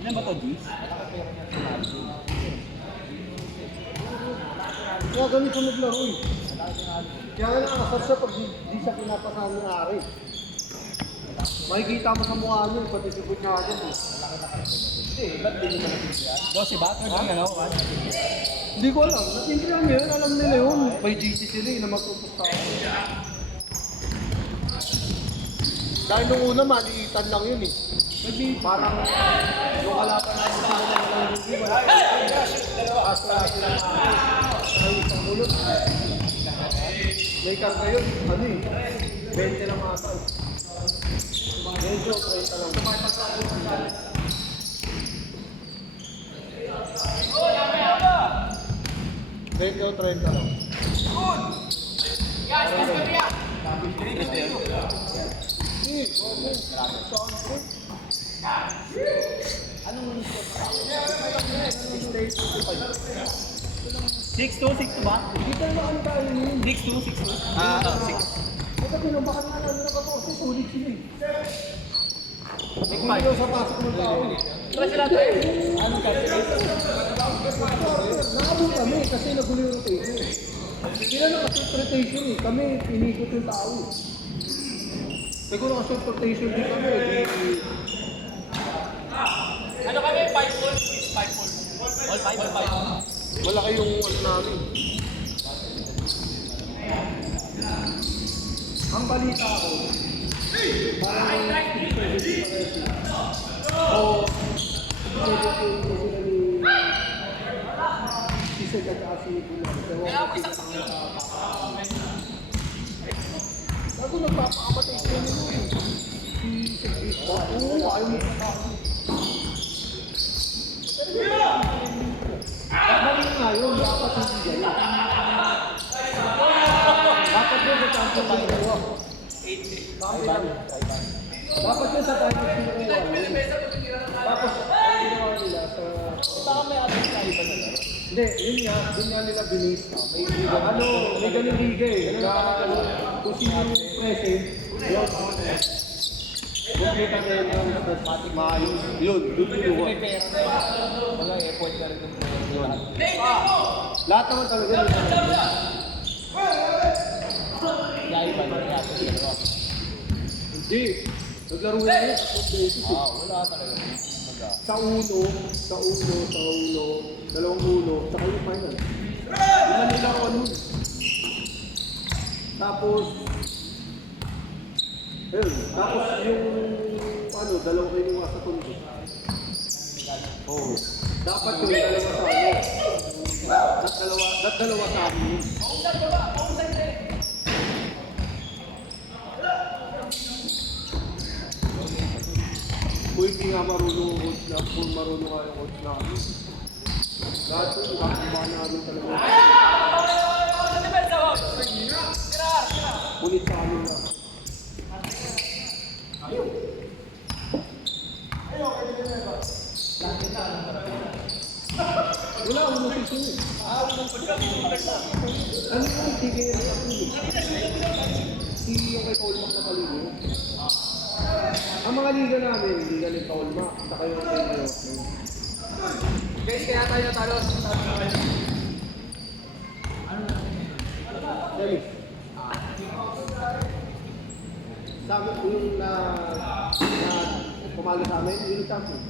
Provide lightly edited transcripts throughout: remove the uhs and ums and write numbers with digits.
Ilan ba to, G's? Kaya ganito naglaro eh. Kaya nga nakasar siya pag di siya pinapasahan ng ari. Makikita mo sa mukha niyo, pati si Bunyado mo. Hindi, ba't di nyo nakikita? 12 ba? 12 ano? Hindi ko alam. Natintrihan niya yun, alam nila yun. May GC sila eh, na magpupusta ako. Dahil nung una, maliitan lang yun eh. Parang yung kalaban na sila lang hindi wala. Asa sila ay isang ulot. May karga yun, ano eh, 20 lang ata. Medyo, 30 lang. 20 o 30 lang. Anong 6-2 ba? Hindi tayo maano tayo yun. 6-2. Ah, 6. Ito pinubakan nga namin ng 14, sulit sila eh. Big Hindi daw sa pasok ng tao. Tara sila tayo. Anong kasi? Nakabot kami kasi nagulo yung rotation. Sila nakashoot rotation eh. Kami inikot yung tao eh. Siguro nakashoot rotation din kami eh. Ano kami? 5 balls? 5 balls. All 5. Malaki yung ano namin. Ang balita ko, parang o isa ka si Bulan. Kaya mo isang sakyo. Bago nagpapakamatay ko yun eh. Si Chris, oo, ayaw mo sa Mali nga yun, dapat hindi ganyan. Dapat yun sa champion tayo nagawa. Dapat yun sa tayo nagawa. Tapos, ang ginawa nila sa... Baka may ating tayo ba na? Hindi, yun nga nila binis. Ano, may ganun liga eh. Kung sino yung present, yun. Kumpleta kayo ng mathematic maayos. Yun, doon May pera na yun. Wala, effort ka rin ng yun. lahat naman talaga yun. Yaya ba na yata? Hindi. Naglaro na yun. Wala talaga. Sa uno, dalawang uno, saka yung final. Yun na nilaro nun. Tapos yung ano, dalawang kinuha sa tundo. Oo. Dapat yung dalawa sa ano. Dalawa sa amin. Kung hindi nga marunong ang coach na, kung marunong nga yung coach na kami. Lahat yung kakumbahan namin talaga. Ulit sa amin na. Wala, unang season eh. Ano yung TKM na ako eh? Si yung kay Paul Mac na kaligo. Ang mga liga namin, liga ni Paul Mac, saka yung kay Paul Mac. Guys, kaya tayo natalo. Dennis. Sa amin po yung na pumalo sa amin, yung champion.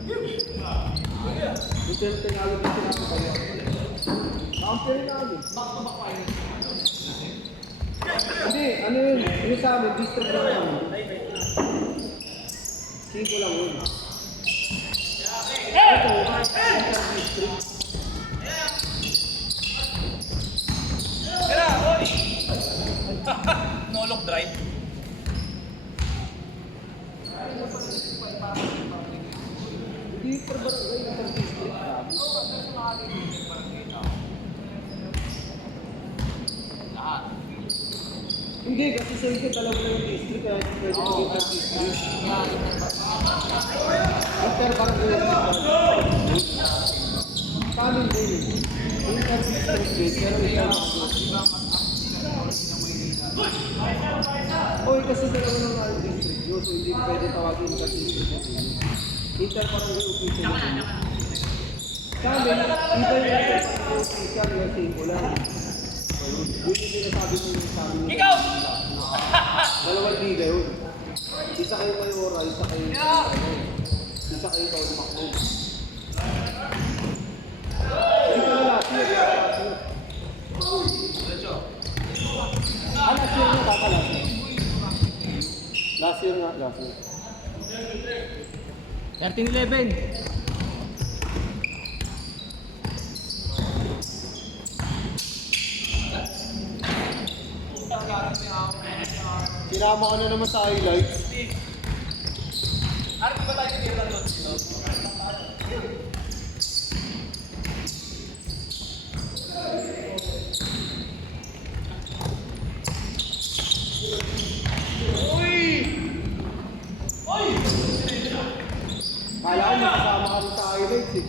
Yung tinalo na sinabi kayo. Champion namin. Hindi, ano yun? Yung sa amin, district lang namin. 5 lang yun. Ito, district. Tara, hoy! No-look drive. Hindi per barangay, per district namin. Hindi, kasi sa inyo talaga na yung district, kaya hindi pwede maging per district. Per barangay. Sa amin din. Yung per district din, pero ikaw Oy, kasi dalawa ng mga district yun, so hindi pwede tawagin per district. Inter-barangay official. Sa amin, inter-barangay official yung same lang. Ayun, yun yung sinasabi ko sa amin. Ikaw! Dalawang liga yun. Isa kayo Mayora, isa kayo isa kayo Tony Macron. Isa na last year. Last year nga, tama last year. Last year nga, last year. 13-11. Sinama ka na naman sa highlights. Arki ba tayo tinira doon? Kala ko makasama ka rin sa highlights eh.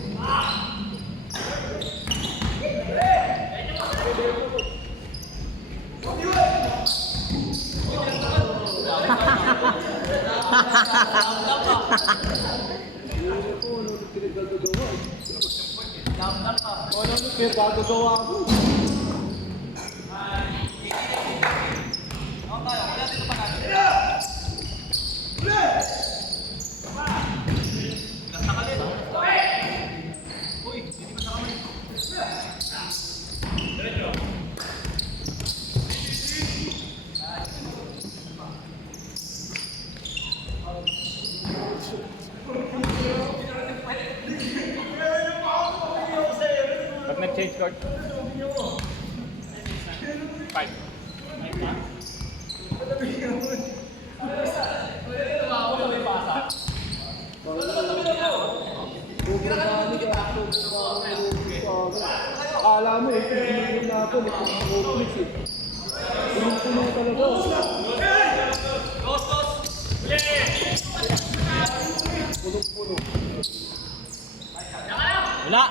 Pinagagawa ako. Pag nag-change court? 5. Akala mo eh, pinigil na ako, nag-conflict eh. Punong-puno talaga. Punong-puno. Wala!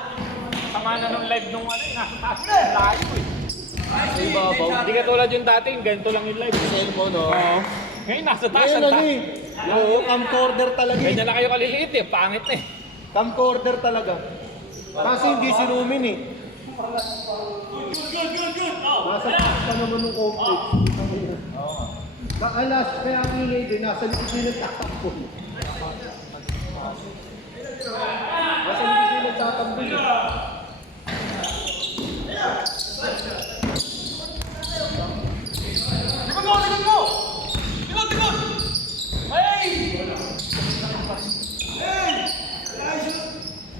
Tama na nung live nung ano eh, nasa taas na tayo eh. Sa ibabaw. Hindi ka tulad yung dating, ganito lang yung live. Cellphone, no? Oo. Ngayon nasa taas Ngayon ang ano eh. Oo, camcorder talaga eh. Ganyan na kayo kaliliit eh, pangit eh. Camcorder talaga. Kasi hindi sinumin eh. Nasa taas pa naman ng conflict. Alas, kaya ang ingay din, nasa likod din nagtatakbo. Nasa likod din nagtatakbo. Likod mo! Likod! Hey!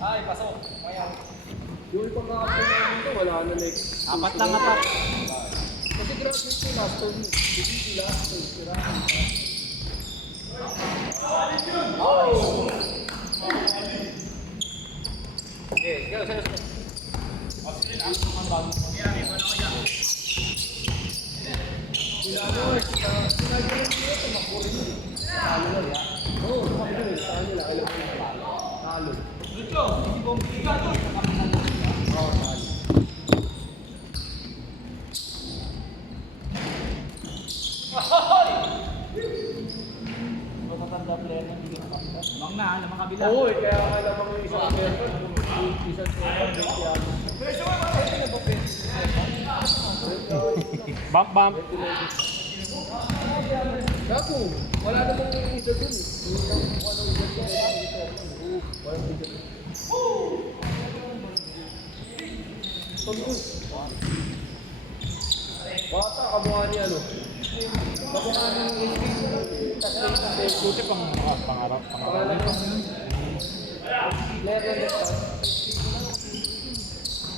Ay, pasok. Yung pagkakapin namin ito, wala na like... Apat lang apat. Kasi graduate ko last term. Hindi last term. Sirahan. Okay, go, sir. Oo, sumakit yun. Sa kanila, alam mo yung talo. Talo. Lamang na, lamang kabila. Oo, kaya alam mo yung isang meron. Isang meron. Bump, bump. Kapo, wala namang isa dun. Walang isa dun. Walang isa dun. Tungkol. Bata, kamukha ni ano? Kamukha ni Buti pang pangarap. pangalan ko. Level na ito.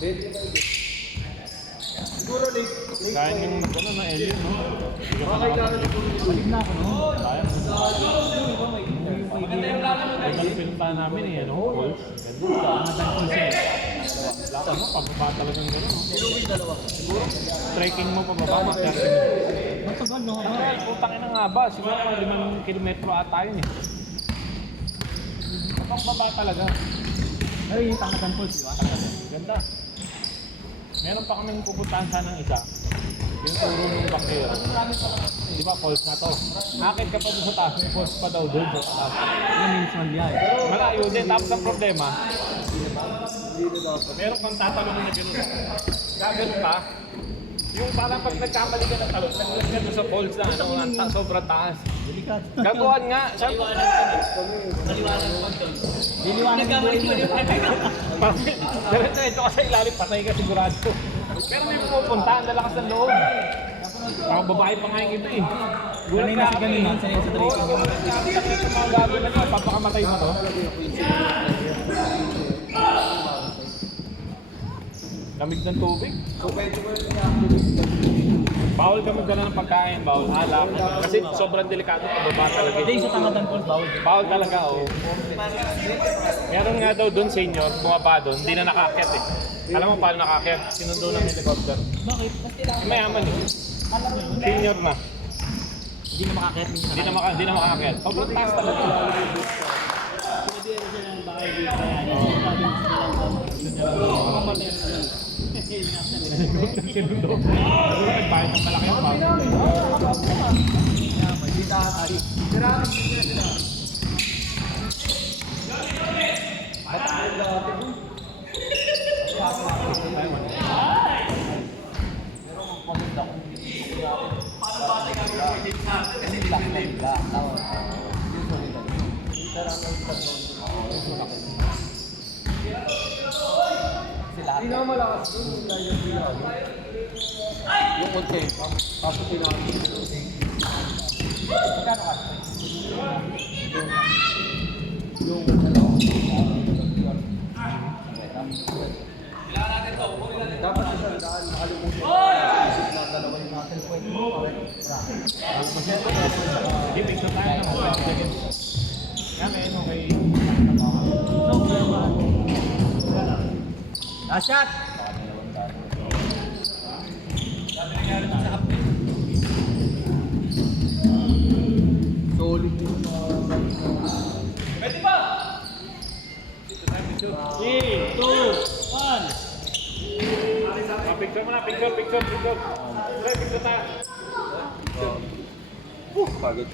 25. Siguro late. Kain yung ano na alien, no? Mga kailangan ni Kuya. Balik na ako, no? Kaya. Ang pinuntahan namin eh, ano? Calls. Lasa mo, pababa talagang gano'n, no? Trekking mo pababa, mga 30 minutes. Matagal, no? Ay, putang ina nga ba? Siguro 5 kilometro ata yun eh. Pababa talaga. Ay, yung Tangatan Falls, di ba? Tangatan. Ganda. Meron pa kaming pupuntahan sanang isa. Yung turo ng baktero. di ba, false na to. Akit ka pa doon sa taas, may false pa daw doon sa taas. Yung minsan niya eh. Malayo din, tapos ang problema, meron kang tatanong na gano'n. Gagano pa, yung parang pag nagkamali ka ng talon, naglag ka doon sa false na ano, sobrang taas. Delikado. Gagawan nga, sabi ko, Diliwanag mo yun. diretso ito ka sa ilalim, patay ka sigurado. Pero may pumupunta, ang lalakas ng loob. Parang babae pa nga yung iba eh. Gulat Kanina ka si kanina, sa iyo sa Oo, mga gagawin na ito, papakamatay mo to. Lamig ng tubig. Bawal ka magdala ng pagkain, bawal alak. Kasi sobrang delikado, pababa talaga. Hindi, sa tangadan ko, bawal. Bawal talaga, oh. Meron nga daw doon senior, bumaba doon, hindi na nakaakyat eh. Alam mo paano nakaakyat? Sinundo ng helicopter. Bakit? Mayaman eh. Senior na. Hindi na makakit. Hindi na makaakyat. Sobrang taas talaga. Sinundo. Nagbayad ng malaki ang bawal. Hindi naman malakas doon yung dahil yung pinano. Yung konti. Kaso pinano. Yung dapat sa sandaan, nakalimutan. Isip na dalawa yung natin. Hindi, picture tayo na. Yan, ayun, okay. Shot! Solid yung Pwede ba? 3, 2, 1. Picture mo na, picture. Picture tayo. pagod.